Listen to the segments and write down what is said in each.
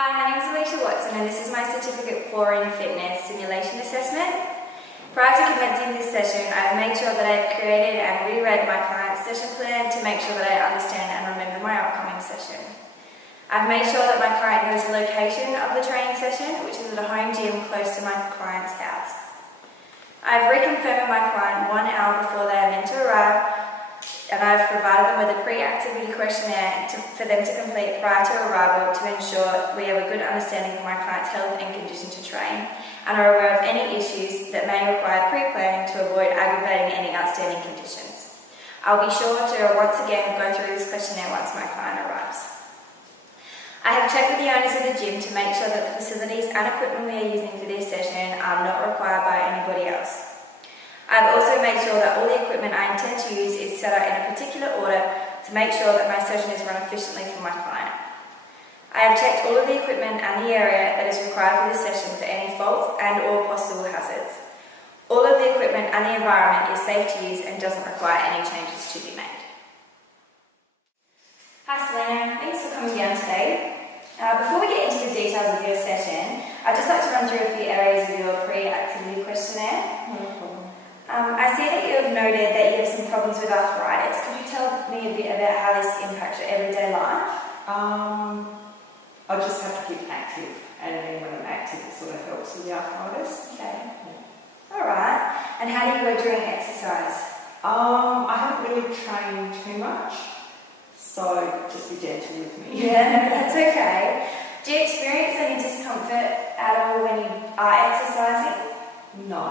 Hi, my name is Alyshia and this is my certificate for in fitness simulation assessment. Prior to commencing this session, I've made sure that I've created and reread my client's session plan to make sure that I understand and remember my upcoming session. I've made sure that my client knows the location of the training session, which is at a home gym close to my client's house. I've reconfirmed with my client 1 hour before they are meant to arrive, and I've provided them with a pre-activity questionnaire for them to complete prior to arrival to ensure we have a good understanding of my client's health and condition to train, and are aware of any issues that may require pre-planning to avoid aggravating any outstanding conditions. I'll be sure to once again go through this questionnaire once my client arrives. I have checked with the owners of the gym to make sure that the facilities and equipment we are using for this session are not required by anybody else. I've also made sure that all the equipment I intend to use is set up in a particular order to make sure that my session is run efficiently for my client. I have checked all of the equipment and the area that is required for this session for any faults and or possible hazards. All of the equipment and the environment is safe to use and doesn't require any changes to be made. Hi Selena, thanks for coming down today. Before we get into the details of your session, I'd just like to run through a few areas of your pre-activity questionnaire. I see that you have noted that you have some problems with arthritis. Could you tell me a bit about how this impacts your everyday life? I just have to keep active, and then when I'm active it sort of helps with the arthritis. Okay. Alright. And how do you go during exercise? I haven't really trained too much, so just be gentle with me. Yeah, that's okay. Do you experience any discomfort at all when you are exercising? No.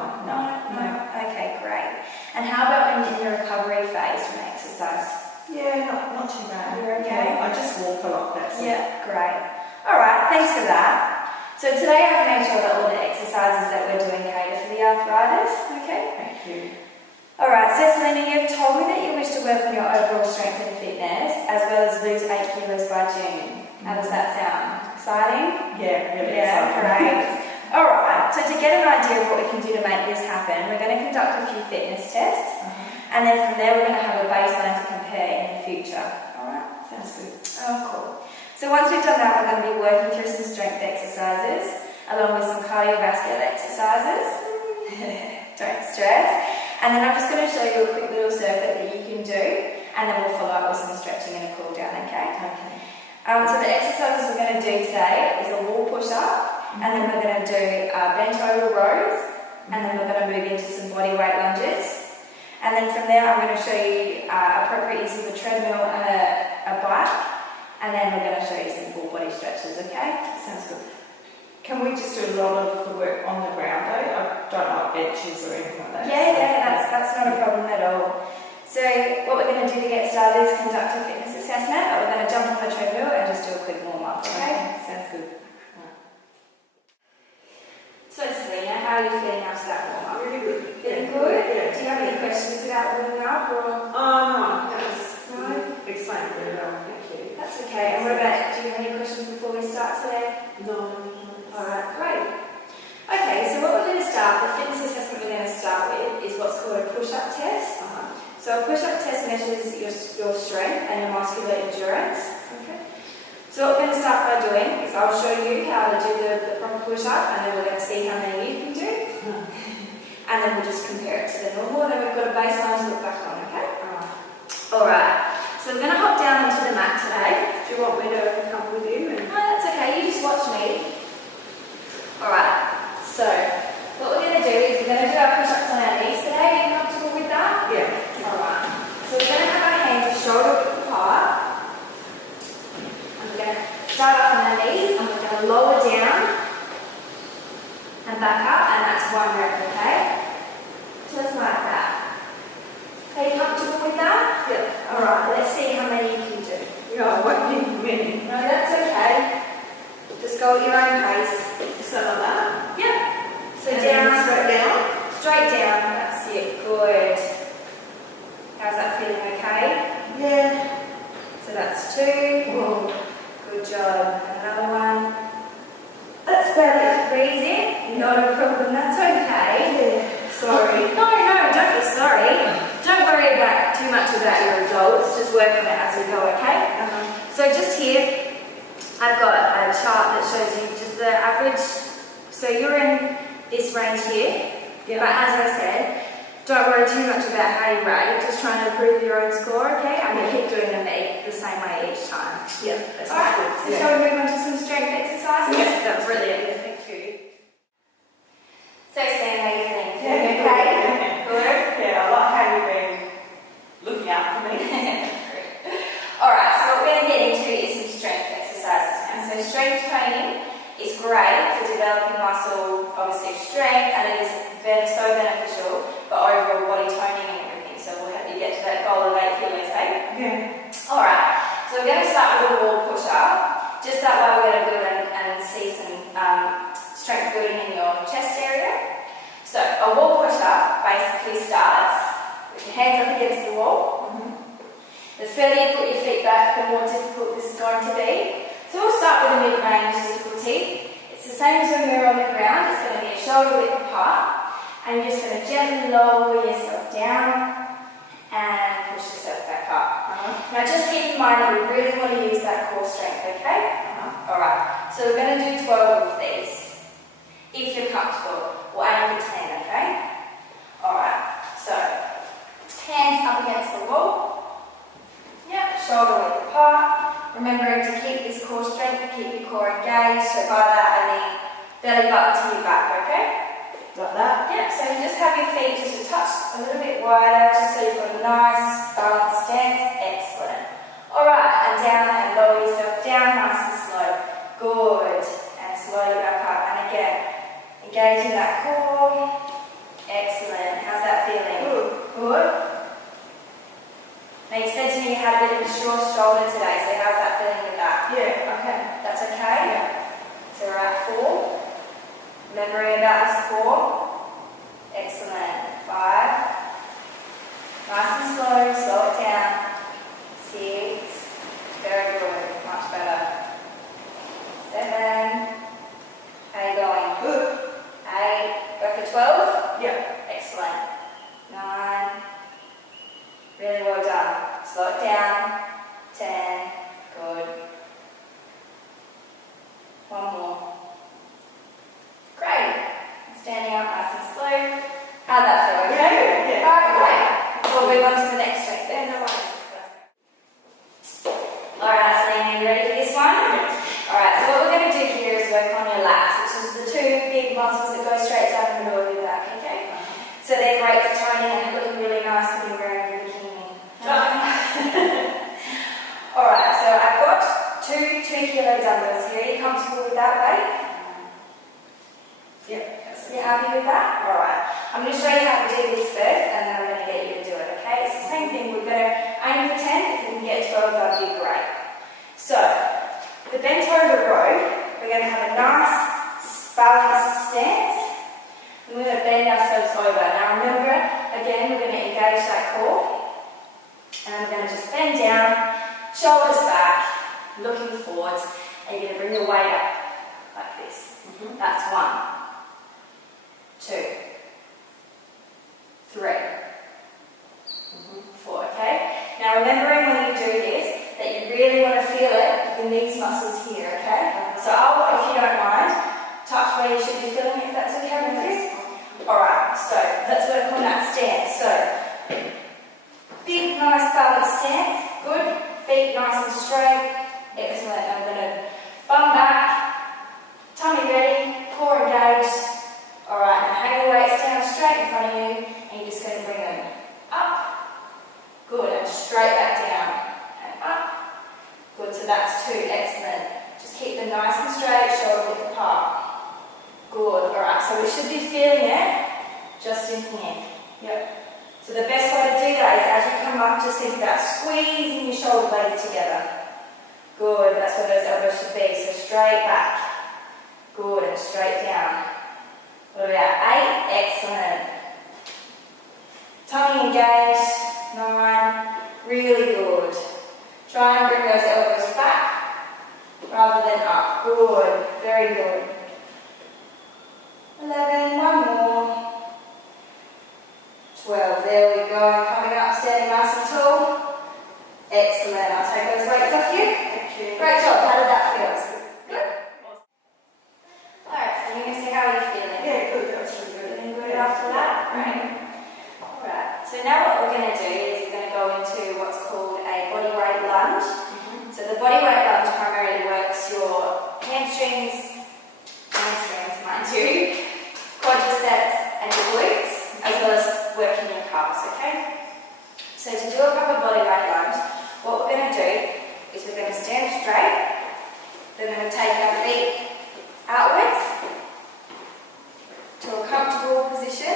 Okay, great. And how about when you're in the recovery phase from exercise? Yeah, not too bad. You're okay? I just walk a lot, that's all. Yeah, great. Alright, thanks for that. So today I've made sure that all the exercises that we're doing cater for the arthritis. Okay? Thank you. Alright, so Selena, you've told me that you wish to work on your overall strength and fitness, as well as lose 8 kilos by June. How does that sound? Exciting? Yeah, really exciting. Great. Alright, so to get an idea of what we can do to make this happen, we're going to conduct a few fitness tests, and then from there we're going to have a baseline to compare in the future. Alright? Sounds good. Oh, cool. So once we've done that, we're going to be working through some strength exercises, along with some cardiovascular exercises. Don't stress. And then I'm just going to show you a quick little circuit that you can do, and then we'll follow up with some stretching and a cool down, okay? Okay. So the exercises we're going to do today is a wall push-up, and then we're going to do bent over rows, and then we're going to move into some body weight lunges. And then from there I'm going to show you appropriate use of a treadmill and a bike, and then we're going to show you some full body stretches, okay? Sounds good. Can we just do a lot of the work on the ground though? I don't like benches or anything like that. Yeah, that's not a problem at all. So what we're going to do to get started is conduct a fitness assessment, but we're going to jump on the treadmill and just do a quick warm-up, okay? Sounds good. So Selena, how are you feeling after that warm-up? Really good. Feeling good? Yeah. Do you have any questions about warming up? Or? No. No? Explained really well, thank you. That's okay. And what about, do you have any questions before we start today? No. Alright, great. Okay, so what we're going to start, the fitness assessment we're going to start with is what's called a push-up test. So a push-up test measures your strength and your muscular endurance. Okay. So what we're going to start by doing is I'll show you how to do the proper push-up, and then we're going to see how many you can do. And then we'll just compare it to the normal, and then we've got a baseline to look back on, okay? Alright. So we're going to hop down onto the mat today. Do you want me to come with you? No, that's okay. You just watch me. Alright. So what we're going to do is we're going to do our push-ups on our knees today. Are you comfortable with that? Yeah. Alright. So we're going to have our hands shoulder width apart. And we're going to start up on our knees, and we're going to lower down and back up, and that's 1 rep, okay? Just like that. Are you comfortable with that? Yeah. Alright, let's see how many you can do. Yeah, I won't need many. No, that's okay. Just go at your own pace. So like that? Yeah. So And down. straight down? Straight down. That's it. Good. How's that feeling, okay? Yeah. So that's 2. Whoa. Good job. Another one. That's better. Breathe in. Not a problem. That's okay. Yeah. Sorry. No, don't be sorry. Don't worry about too much about your results. Just work on it as we go, okay? So just here, I've got a chart that shows you just the average. So you're in this range here, but as I said, don't worry too much about how you rate, just trying to improve your own score, okay? And we'll keep doing them the same way each time. Yeah, that's Alright, good. so shall we move on to some strength exercises? Yeah, that's brilliant. Thank you. So Sam, how are you feeling? Yeah, Okay? Good? Yeah, I like how you've been looking after me. Alright, so what we're going to get into is some strength exercises now. So strength training is great for developing muscle, obviously strength, and it is so beneficial for overall body toning and everything. So we'll help you get to that goal of 8 kilos, eh? Yeah. Alright, so we're going to start with a wall push-up. Just that way we're going to build and see some strength building in your chest area. So a wall push-up basically starts with your hands up against the wall. The further you put your feet back, the more difficult this is going to be. So we'll start with a mid-range difficulty. It's the same as when we were on the ground. It's going to be a shoulder width apart. And you're just going to gently lower yourself down and push yourself back up. Now just keep in mind that we really want to use that core strength, okay? Alright, so we're going to do 12 of these. If you're comfortable, we'll aim for 10, okay? Alright, so hands up against the wall. Yep, shoulder width apart. Remembering to keep this core strength, keep your core engaged. So by that I mean belly button to your back, okay? Like that? Yep, so you just have your feet just a touch a little bit wider, just so you've got a nice balanced stance. Excellent. Alright, and down and lower yourself down, nice and slow. Good. And slowly back up. And again, engaging that core. Excellent. How's that feeling? Good. Good. Now you said to me you had a bit of a short shoulder today, so how's that feeling with that? Yeah, okay. That's okay? Yeah. So we're at 4. Remembering about this core. Excellent. 5. Nice and slow, slow it down. 6. Very good. Much better. 7. How are you going? Good. 8. Go for 12? Yeah. Excellent. 9. Really well done. Slow it down. 10. Good. 1 more. Great. Standing up nice and slow. How'd that feel? Okay? Yeah. Alright, great. We'll move on to the next strength then. No worries. Alright, Celine, are you ready for this one? Alright, so what we're going to do here is work on your lats, which is the 2 big muscles that go straight down the middle of your back, okay? So they're great for toning and looking really nice when you're wearing your bikini. Alright, so I've got 2 2-kilo dumbbells here. Are you comfortable with that weight? Yep. You happy with that? Alright. I'm going to show you how to do this first and then I'm going to get you to do it, okay? It's the same thing. We're going to aim for 10. If we can get 12, that'd be great. So, the bent over row, we're going to have a nice balanced stance. And we're going to bend ourselves over. Now remember, again, we're going to engage that core. And we're going to just bend down, shoulders back, looking forwards, and you're going to bring your weight up like this. That's 1. 2, 3, 4, okay? Now remembering when you do this, that you really want to feel it in these muscles here, okay? So I'll, if you don't mind, touch where you should be feeling it, if that's okay with you. Alright, so let's work on that stance. So, big, nice balanced stance, good, feet nice and straight, excellent. I'm going to bum back, tummy ready, core engaged. Alright, now hang the weights down straight in front of you and you're just going to bring them up. Good, and straight back down. And up. Good, so that's 2. Excellent. Just keep them nice and straight, shoulder width apart. Good, alright, so we should be feeling it just in here. Yep. So the best way to do that is as you come up, just think about squeezing your shoulder blades together. Good, that's where those elbows should be. So straight back. Good, and straight down. What about 8? Excellent. Tummy engaged. 9. Really good. Try and bring those elbows back rather than up. Good. Very good. 11. 1 more. 12. There we go. Coming up, standing nice and tall. Excellent. I'll take those weights off you. Thank you. Great job. How did that feel? lunge. So the body weight lunge primarily works your hamstrings, mind you, quadriceps and your glutes, as well as working your calves, okay? So to do a proper body weight lunge, what we're going to do is we're going to stand straight, then we're going to take our feet outwards to a comfortable position.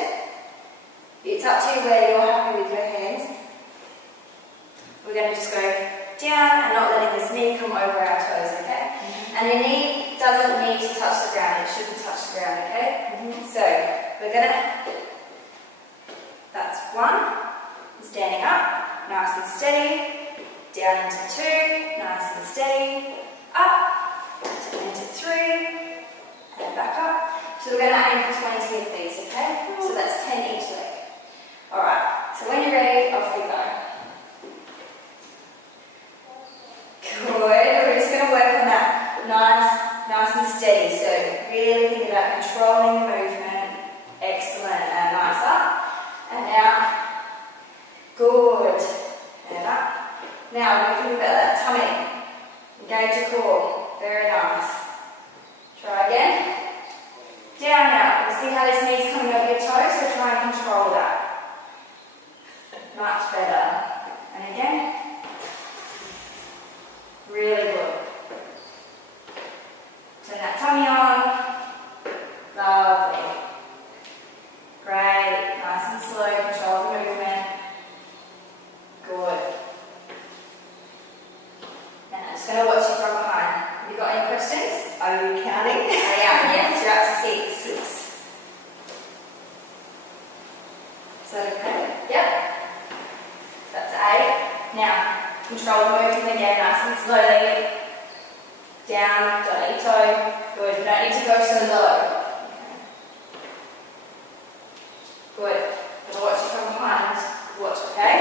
It's up to you where you're happy with your hands. We're going to just go down and not letting this knee come over our toes, okay? And your knee doesn't need to touch the ground, it shouldn't touch the ground, okay? So we're going to, that's one, standing up, nice and steady, down into two, nice and steady, up, into three, and back up. So we're going to aim for 20 of these, okay? So that's 10 each leg. Alright, so when you're ready, off we go. Good, we're just going to work on that nice and steady. So really think about controlling the movement. Excellent, and nice up, and out. Good, and up. Now we're thinking about that tummy. Engage your core, very nice. Try again. Down now. You see how this knee's coming over your toes, so try and control that. Much better. And again. Really good. Turn that tummy on. Lovely. Great. Nice and slow. Control the movement. Good. Now I'm just going to watch you from behind. Have you got any questions? Are you counting? I am. Yes, you're up to 6. Is that okay? Yep. That's 8. Now, control the movement again, nice and slowly. Down, don't let your toe. Good, you don't need to go so low. Good. I'm going to watch you from behind. Watch, okay?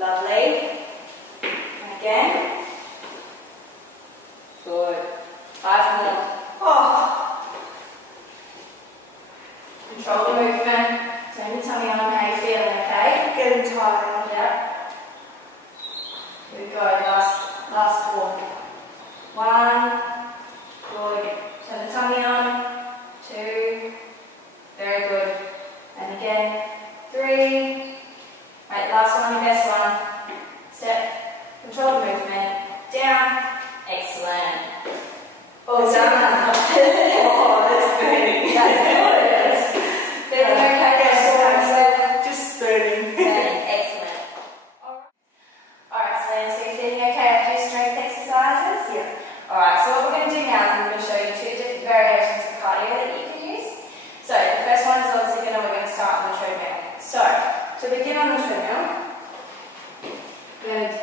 Lovely. And again. Good. 5 more. Oh. Control the movement. Turn your tummy on. How you feeling, okay? Getting tired. Yep. Here we go. Last 4. 1. Good. Turn the tummy on. 2. Very good. And again. 3. Right, last one, your best one. Step. Control the movement. Down. Excellent. All done. Oh, that's burning. That's good. Feeling okay? Just burning. Excellent. Alright, so you're feeling okay after your strength exercises? Yeah. Alright, so what we're going to do now is I'm going to show you 2 different variations of cardio that you can use. So the first one is obviously we're going to start on the treadmill. So to begin on the treadmill, we're going to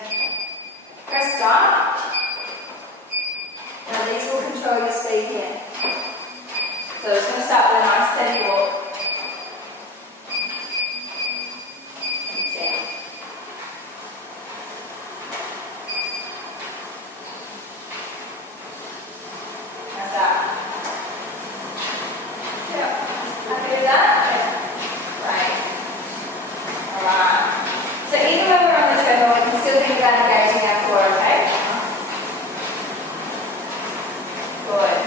press start. Now these will control your speed here. So it's going to start with a nice steady walk. Down. How's that? Yeah. Happy with that? Right. Alright. So even when we're on the treadmill, we can still think about engaging our core, okay? Good.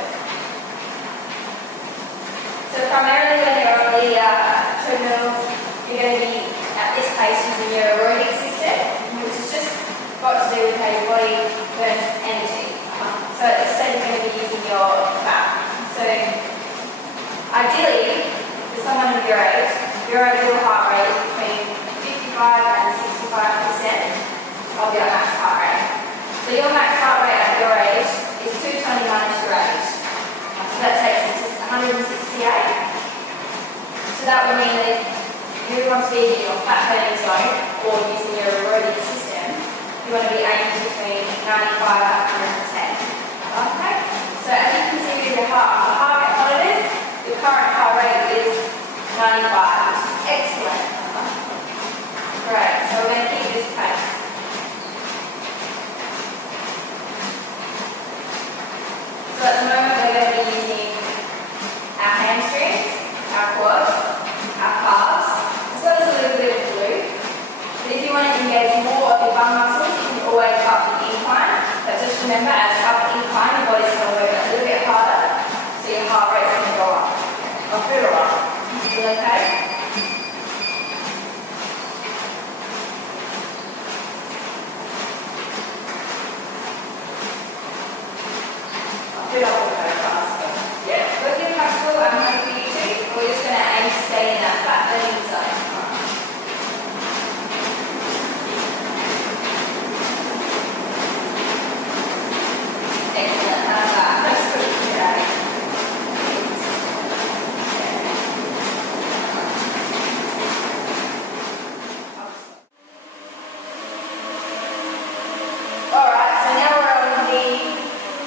So primarily when you're on the treadmill, you're going to be at this pace using your aerobic system, which is just got to do with how your body burns energy. So instead you're going to be using your fat. So ideally, for someone of your age, your ideal heart rate is between 55 and 65% of your max heart rate. So your max heart rate at your age is 220 minus your age. So that takes it to 168. So that would mean that if you want to be in your fat burning zone or using your aerobic system, you want to be aiming between 95 and 110. Okay? So as you can see with your heart rate monitors, your current heart rate is 95. Excellent. Great. So we're going to keep this pace. So at the moment we're going to be using our hamstrings, our quads, our calves, as well as a little bit of glute. But if you want want to engage more of your bum muscles, you can always up the incline. But just remember, as you up the incline, your body's going to work a little bit harder, so your heart rate's going to go up. I feel alright. You feel okay? I feel like we'll go faster. Yeah. Look, if comfortable, I'm happy for you too. We're just going to aim to stay in that fat burning zone. Excellent. How's that? That's good. Yeah. Alright, so now we're on the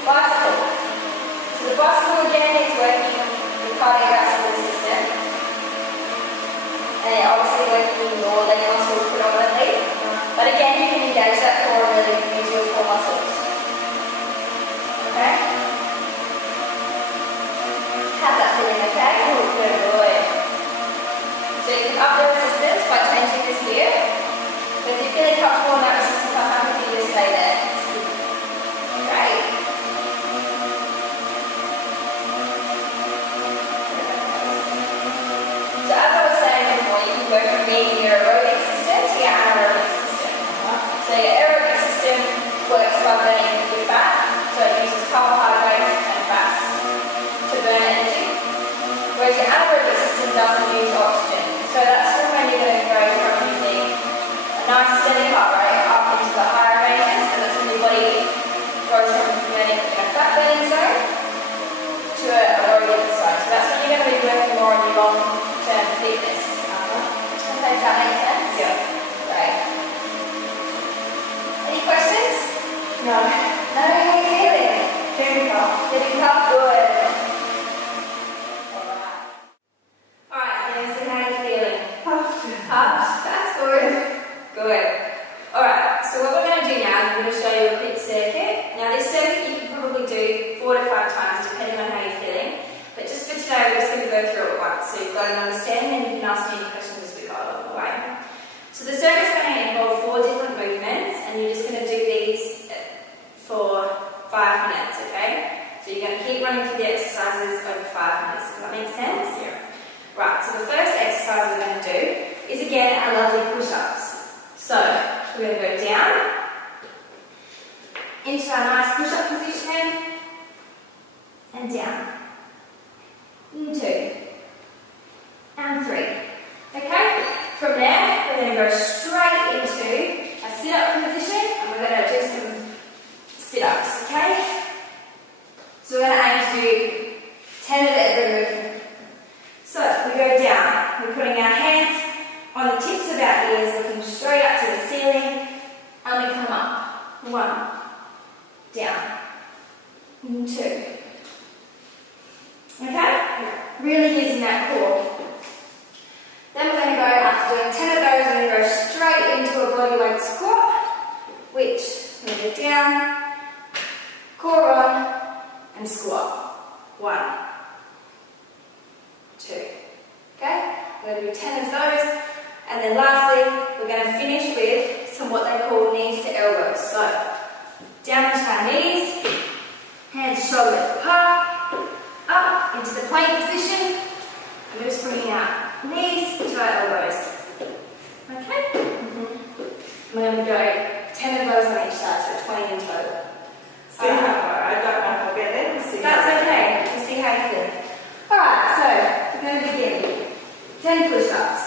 bicycle. So the bicycle again is working the cardiovascular system. And obviously working your leg muscles predominantly. But again, you can engage that core really into your core muscles. Okay? How's that feeling, okay? Oh, good. So you can up the resistance by changing this here. But if you're feeling comfortable in that resistance, I'm happy for you to stay there. Great. So as I was saying before, you can go from being your aerobic system to your anaerobic system. So your aerobic system works by burning your fat, so it uses carbohydrates and fats to burn energy, whereas your anaerobic system doesn't use oxygen. So that's when you're going to go from using a nice steady heart rate up into the higher ranges, and that's when your body goes from burning in a fat burning zone to an aerobic zone. So that's when you're going to be working more on your long-term fitness. Okay, does that make sense? Yeah. Great. Any questions? No. No? How are you feeling? Very tough. Getting tough? Good. Alright, so how are you feeling? Tough? That's good. Good. Alright, so what we're going to do now is I'm going to show you a quick circuit. Now this circuit you can probably do 4 to 5 times depending on how you're feeling. But just for today we're just going to go through it once. So you've got an understanding and you can ask me any questions as we go along the way. So the circuit's going to involve 4 different movements and you're just going to do these for 5 minutes, okay? So you're going to keep running through the exercises over 5 minutes. Does that make sense? Yeah. Right, so the first exercise we're going to do is again our lovely push-ups. So we're going to go down into our nice push-up position and down. 2 and 3. Okay? From there, we're going to go straight into a sit-up position and we're going to do some sit-ups, okay? So we're going to aim to do 10 of every movement. So we go down, we're putting our hands on the tips of our ears, looking straight up to the ceiling, and we come up. 1, down, 2. Okay? Yeah. Really using that core. Then we're going to go, after doing 10 of those, we're going to go straight into a bodyweight squat, which we're going to go down, core on, and squat. 1, 2. Okay? We're going to do 10 of those. And then lastly, we're going to finish with some what they call knees to elbows. So, down into our knees, hands shoulder width apart, up into the plank position, and we're just bringing our knees to our elbows. Okay? We're going to go 10 of those on each side, so 20 in total. See how far. I don't know if I'll get there. We'll see. That's okay. We'll see how you feel. Alright, so we're going to begin. 10 push-ups.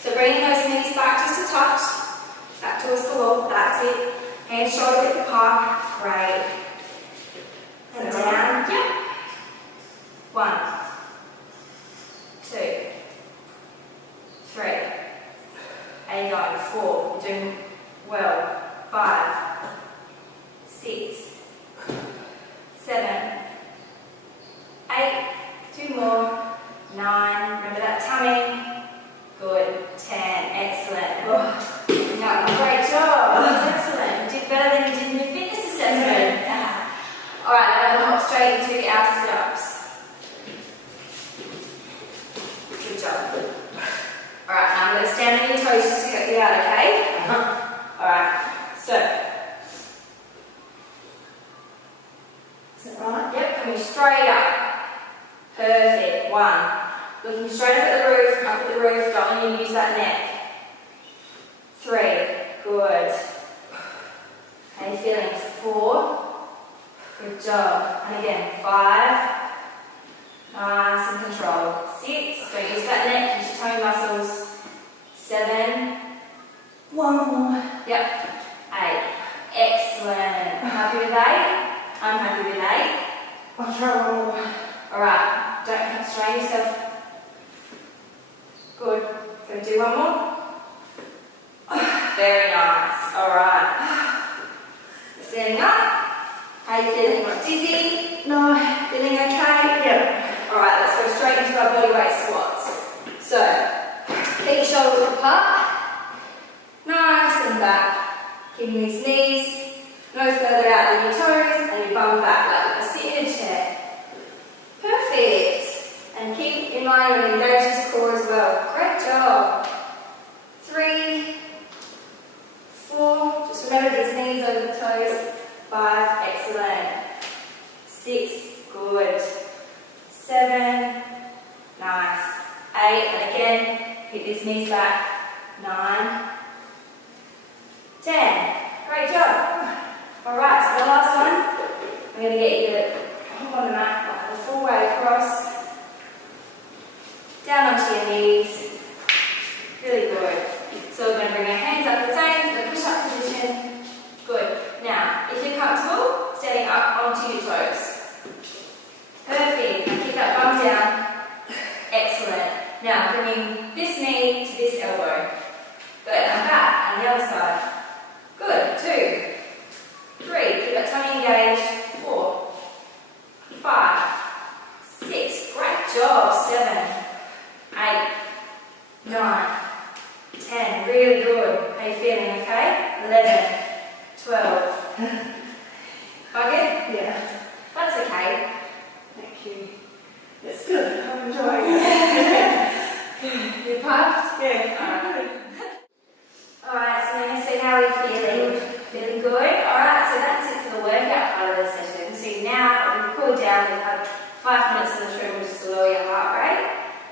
So bringing those knees back just a touch, back towards the wall, that's it. Hands shoulder width apart, great. And down, yep. 1, 2, 3. How you going? 4. You're doing well. 5, 6, 7, 8. 2 more. 9. Remember that tummy. Good. 10. Excellent. Oh, no, great job. That's excellent. You did better than you did in your fitness assessment. Yeah. Alright, now we'll hop straight into our sit-ups. Good job. Alright, now I'm going to stand on your toes just to get stretch it out, okay? Alright, so. Is that right? Yep, coming straight up. Perfect. 1. Looking straight up at the roof, don't want you to use that neck. 3. Good. How are you feeling? 4. Good job. And again, 5. Nice and controlled. 6. Don't use that neck, use your tummy muscles. 7. 1 more. Yep. 8. Excellent. Happy with 8? I'm happy with 8. I'll try 1 more. Alright, don't constrain yourself. Good. Gonna do 1 more? Very nice. Alright. Standing up. How are you feeling? Not dizzy? No. Feeling okay? Yep. Alright, let's go straight into our bodyweight squats. So, feet shoulder width apart. Nice and back. Keeping these knees no further out than your toes and your bum back like you're sitting in a chair. Perfect. And keep in mind you engage this core as well. Great job. 3, 4. Just remember these knees over the toes. 5. Excellent. 6. Good. 7. Nice. 8. And again, keep these knees back. 9. 10. Great job. Alright, so the last one, I'm going to get you to hop on the mat like the full way across. Down onto your knees. Really good. So we're going to bring our hands up the same, the push-up position. Good. Now, if you're comfortable, standing up onto your toes. Perfect. Now keep that bum down. Excellent. Now bringing this knee to this elbow. Good. And back on the other side. Good. 2, 3. Keep that tummy engaged. 4, 5, 6. Great job. 7, 8, 9, 10. Really good. How are you feeling? Okay. 11, 12. Bug it? Yeah. That's okay. Thank you. It's good. I'm enjoying it. You're puffed? Yeah. Alright, so let me see how we're feeling. Feeling good? Alright, so that's it for the workout part of the session. So now we've cooled down, we've had 5 minutes on the treadmill just to lower your heart rate.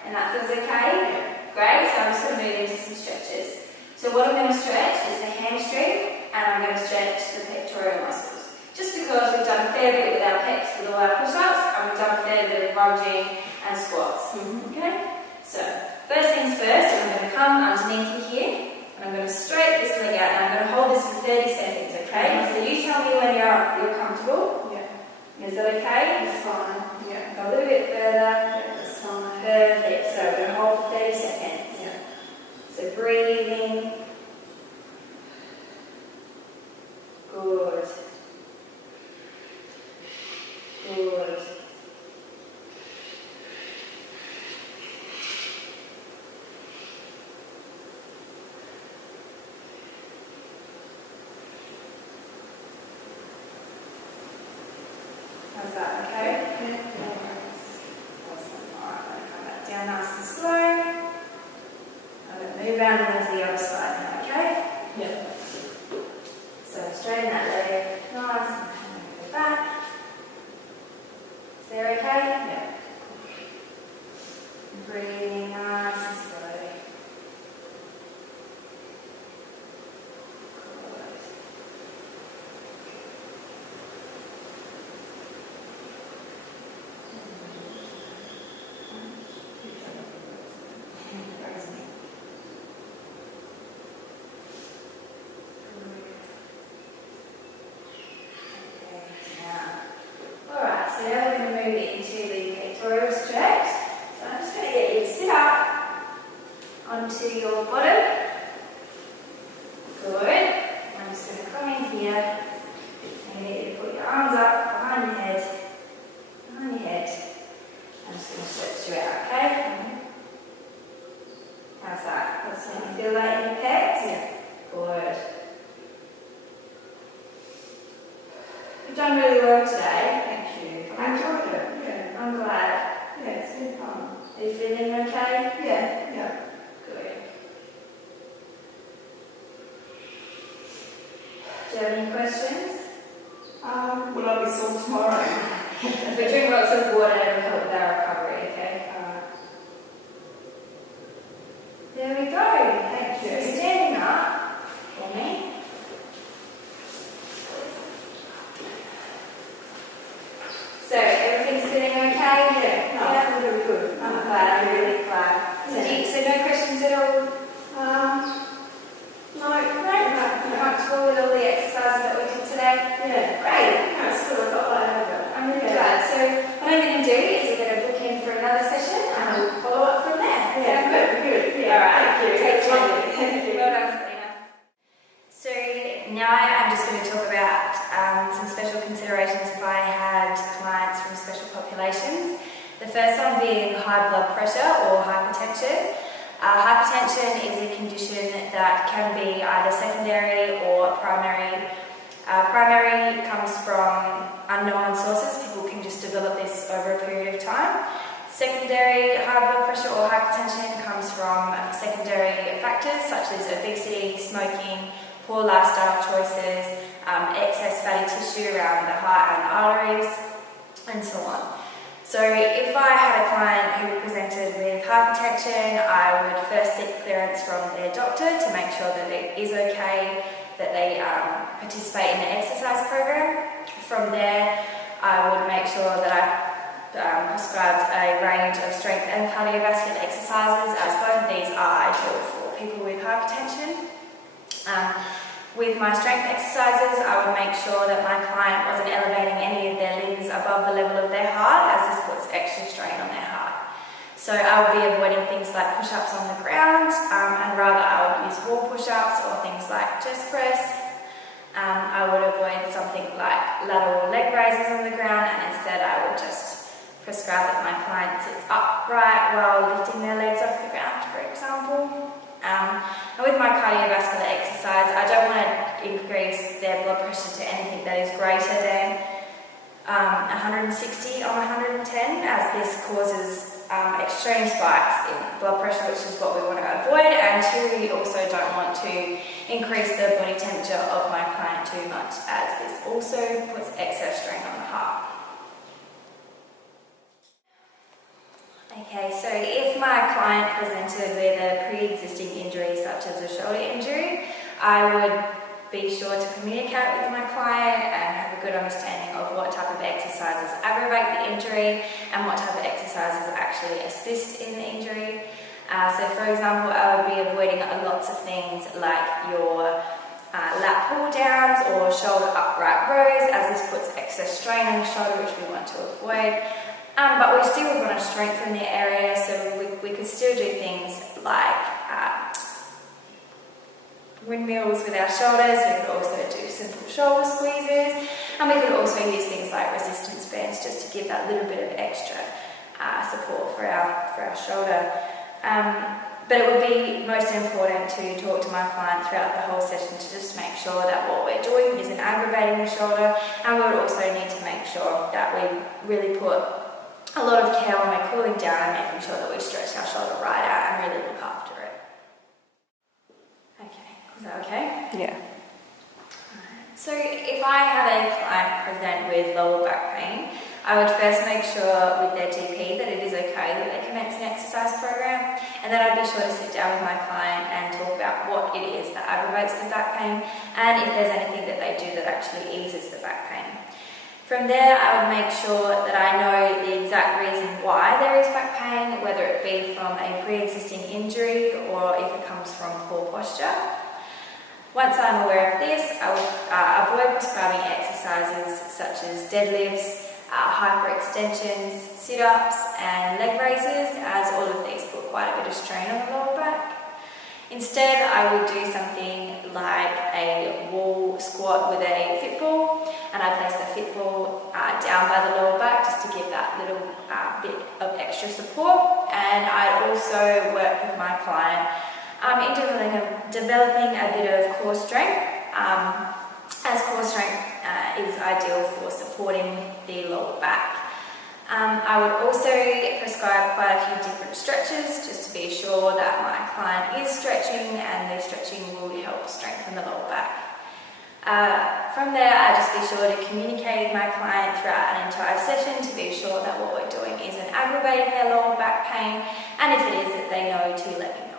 And that feels okay? Yeah. Great, so I'm just going to move into some stretches. So what I'm going to stretch is the hamstring and I'm going to stretch the pectoral muscles. Just because we've done a fair bit with our pecs with all our push-ups and we've done a fair bit of lunging and squats. Okay? So, first things first, I'm going to come underneath you here and I'm going to straight this leg out and I'm going to hold this for 30 seconds, okay? So you tell me when you're comfortable. Yeah. Is that okay? It's fine. Yeah. Go a little bit further. Yeah, that's fine. Perfect. So we're going to hold for 30 seconds. Yeah. So breathing. Good. Good. How's that, okay? Yeah. Awesome. Alright, I'm going to come back down nice and slow. I'm going to move around onto the other side now, okay? Yeah. So straighten that leg, nice, and go back. Is there okay? Yeah. Breathing nice and slowly. Alright, so now we're going to move into the pectoral stretch. So I'm just going to get you to sit up onto your bottom. Good. I'm just going to come in here and get you to put your arms up behind your head. Behind your head. I'm just going to stretch you out, okay? How's that? That's Can fine. you feel that in your pecs? Yeah. Good. You've done really well today. Thank you. I enjoyed it. Yeah. I'm glad. Yeah, it's been fun. Are you feeling okay? Yeah. Yeah. Good. you have any questions? Will I be sore tomorrow? If we drink lots of water, it'll help with our recovery, okay? There we go. Thank you. So standing up for me. So everything's sitting okay? Yeah, no, I feel really good. I'm glad, I'm really glad. So no questions at all? No. Comfortable with all the exercises that we did today? Yeah. Great. No, it's good. I got what I had. I'm really glad. So what I'm going to do is we're going to book in for another session and we'll follow up from there. Yeah, good. Yeah. All right. Thank you. Take care. Thank you. Well done, Selena. So now I'm just going to talk about some special considerations if I had clients from special populations. The first one being high blood pressure or hypertension. Hypertension is a condition that can be either secondary or primary. Primary comes from unknown sources. People can just develop this over a period of time. Secondary high blood pressure or hypertension comes from secondary factors such as obesity, smoking, poor lifestyle choices, excess fatty tissue around the heart and arteries, and so on. So if I had a client who presented with hypertension, I would first seek clearance from their doctor to make sure that it is okay that they participate in the exercise program. From there, I would make sure that I prescribed a range of strength and cardiovascular exercises, as both of these are ideal for people with hypertension. With my strength exercises, I would make sure that my client wasn't elevating any of their limbs above the level of their heart, as this puts extra strain on their heart. So I would be avoiding things like push-ups on the ground, and rather I would use wall push-ups or things like chest press. I would avoid something like lateral leg raises on the ground, and instead I would just prescribe that my client sits upright while lifting their legs off the ground, for example. And with my cardiovascular exercise, I don't want to increase their blood pressure to anything that is greater than 160 on 110, as this causes extreme spikes in blood pressure, which is what we want to avoid. And two, we also don't want to increase the body temperature of my client too much, as this also puts excess strain on the heart. Okay, so if my client presented with a pre-existing injury such as a shoulder injury, I would be sure to communicate with my client and have a good understanding of what type of exercises aggravate the injury and what type of exercises actually assist in the injury. So for example, I would be avoiding lots of things like your lat pull downs or shoulder upright rows, as this puts excess strain on the shoulder, which we want to avoid. But we still want to strengthen the area, so we could still do things like windmills with our shoulders. We could also do simple shoulder squeezes, and we could also use things like resistance bands just to give that little bit of extra support for our shoulder. But it would be most important to talk to my client throughout the whole session to just make sure that what we're doing isn't aggravating the shoulder, and we would also need to make sure that we really put a lot of care when we're cooling down and making sure that we stretch our shoulder right out and really look after it. Okay, is that okay? Yeah. So if I have a client present with lower back pain, I would first make sure with their GP that it is okay that they commence an exercise program, and then I'd be sure to sit down with my client and talk about what it is that aggravates the back pain and if there's anything that they do that actually eases the back pain. From there, I would make sure that I know the exact reason why there is back pain, whether it be from a pre-existing injury or if it comes from poor posture. Once I'm aware of this, I would avoid prescribing exercises such as deadlifts, hyperextensions, sit-ups and leg raises, as all of these put quite a bit of strain on the lower back. Instead, I would do something like a wall squat with a fit ball, and I place the fit ball down by the lower back just to give that little bit of extra support. And I'd also work with my client in developing a bit of core strength, as core strength is ideal for supporting the lower back. I would also prescribe quite a few different stretches just to be sure that my client is stretching, and the stretching will help strengthen the lower back. From there, I just be sure to communicate with my client throughout an entire session to be sure that what we're doing isn't aggravating their lower back pain, and if it is, that they know to let me know.